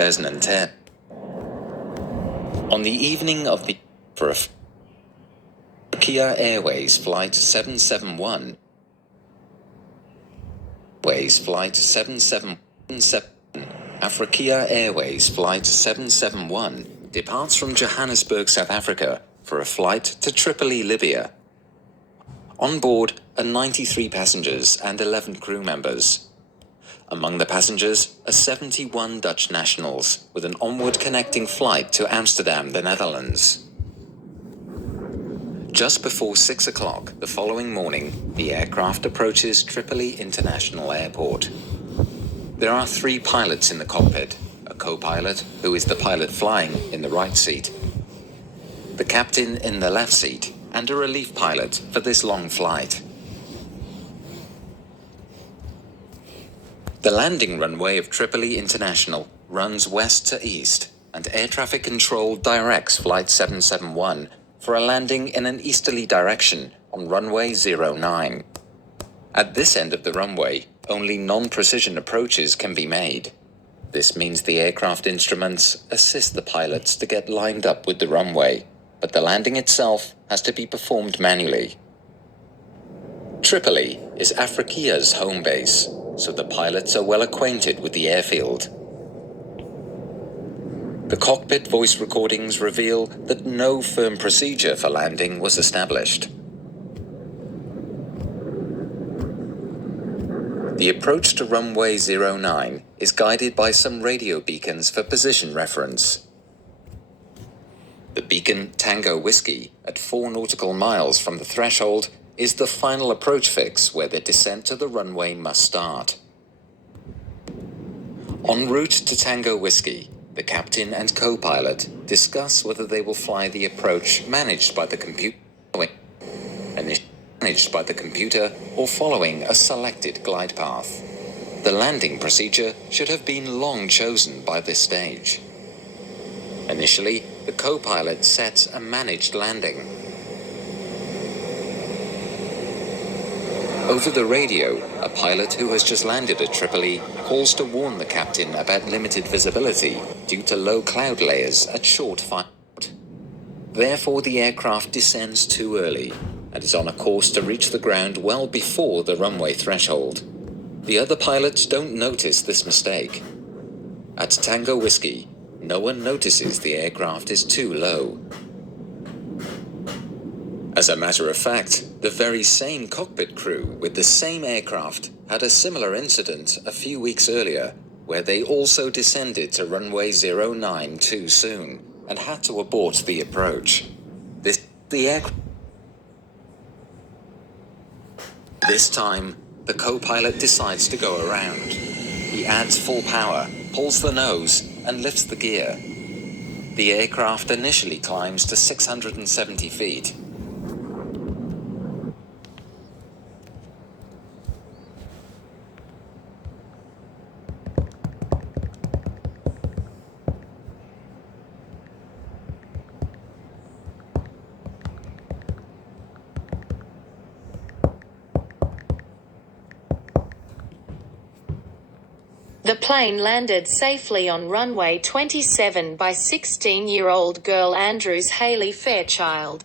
2010. On the evening of the Kia Airways Flight 771 Africa Airways Flight 771 departs from Johannesburg, South Africa for a flight to Tripoli, Libya. On board are 93 passengers and 11 crew members. Among the passengers are 71 Dutch nationals with an onward connecting flight to Amsterdam, the Netherlands. Just before 6 o'clock the following morning, the aircraft approaches Tripoli International Airport. There are 3 pilots in the cockpit, a co-pilot, who is the pilot flying, in the right seat, the captain in the left seat, and a relief pilot for this long flight. The landing runway of Tripoli International runs west to east, and air traffic control directs Flight 771 for a landing in an easterly direction on runway 09. At this end of the runway, only non-precision approaches can be made. This means the aircraft instruments assist the pilots to get lined up with the runway, but the landing itself has to be performed manually. Tripoli is Africa's home base, so the pilots are well acquainted with the airfield. The cockpit voice recordings reveal that no firm procedure for landing was established. The approach to runway 09 is guided by some radio beacons for position reference. The beacon Tango Whiskey, at 4 nautical miles from the threshold, is the final approach fix where the descent to the runway must start. En route to Tango Whiskey, the captain and co-pilot discuss whether they will fly the approach managed by the computer or following a selected glide path. The landing procedure should have been long chosen by this stage. Initially, the co-pilot sets a managed landing. Over the radio, a pilot who has just landed at Tripoli calls to warn the captain about limited visibility due to low cloud layers at short flight. Therefore, the aircraft descends too early and is on a course to reach the ground well before the runway threshold. The other pilots don't notice this mistake. At Tango Whiskey, no one notices the aircraft is too low. As a matter of fact, the very same cockpit crew with the same aircraft had a similar incident a few weeks earlier, where they also descended to runway 09 too soon and had to abort the approach. This time, the co-pilot decides to go around. He adds full power, pulls the nose, and lifts the gear. The aircraft initially climbs to 670 feet. The plane landed safely on runway 27 by 16-year-old girl Andrews Haley Fairchild.